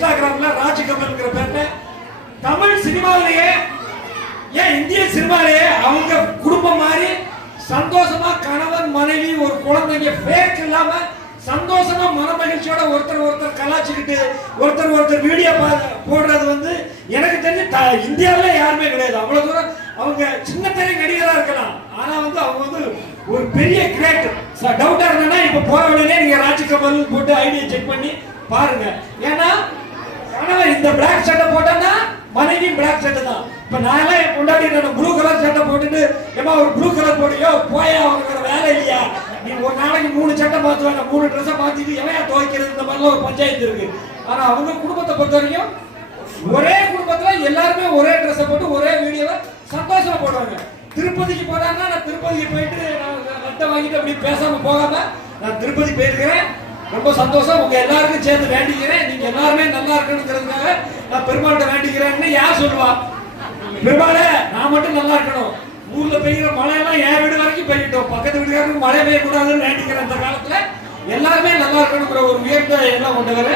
இன்ஸ்டாகிராம்ல ராஜ்கமல்ங்கிற பேர்ல தமிழ் சினிமாவிலேயே ஏன் இந்திய சினிமாவிலேயே அவங்க குடும்பம் மாதிரி சந்தோஷமா கணவன் மனைவி ஒரு குழந்தைங்க ஃபேக் இல்லாம சந்தோஷமா மனமகிழ்ச்சியோட ஒருத்தர் கலாச்சிக்கிட்டு ஒருத்தர் வீடியோ போடுறது வந்து எனக்கு தெரிஞ்சு இந்தியாவில யாருமே கிடையாது. அவ்வளவு தூரம் அவங்க சின்ன பெரிய நடிகரா இருக்கலாம், ஆனா வந்து அவங்க வந்து ஒரு பெரிய கிரேட். டவுட்டா இருந்தா இப்ப போற வழியிலே நீங்க ராஜ்கமல் போட்டு ஐடியை செக் பண்ணி பாருங்க. ஏன்னா கணவன் இந்த பிளாக் ஷர்ட்டை போட்டா மனைவி பிளாக் ஷர்ட் தான். இப்ப நான் எல்லாம் கொண்டாடி ப்ளூ கலர் சட்டை போட்டுட்டு ஏமா ஒரு ப்ளூ கலர் போட்டியோ போயா, அவனுக்கு வேலை இல்லையா, நீ ஒரு நாளைக்கு 3 சட்டை மாத்துவாங்க, 3 ட்ரெஸ்ஸை மாத்திட்டு எவையா துவைக்கிறது, இந்த மாதிரிலாம் ஒரு பஞ்சாயத்து இருக்கு. ஆனா அவங்க குடும்பத்தை பொறுத்த வரைக்கும் ஒரே குடும்பத்துல எல்லாருமே ஒரே ட்ரெஸ்ஸை போட்டு ஒரே வீடியோவை சந்தோஷமா போடுவாங்க. திருப்பதிக்கு போறாங்கன்னா நான் திருப்பதிக்கு போயிட்டு ரத்த வாங்கிட்டு அப்படி பேசாம போகாம நான் திருப்பதி போயிருக்கிறேன், ரொம்ப சந்தோஷம், உங்க எல்லாருக்கும் சேர்ந்து வேண்டிக்கிறேன், நீங்க எல்லாருமே நல்லா இருக்கணுங்கிறதுக்காக நான் பெருமாள்கிட்ட வேண்டிக்கிறேன்னு யார் சொல்லுவா? பெருமாளே நான் மட்டும் நல்லா இருக்கணும், ஊர்ல பெய்கிற மழையெல்லாம் என் வீடு வரைக்கும் பெய்யட்டும், பக்கத்து வீட்டுக்காரருக்கு மழை பெய்யக்கூடாதுன்னு வேண்டிக்கிறேன். இந்த காலத்துல எல்லாருமே நல்லா இருக்கணுங்கிற ஒரு உயர்ந்த எண்ணம் கொண்டவர்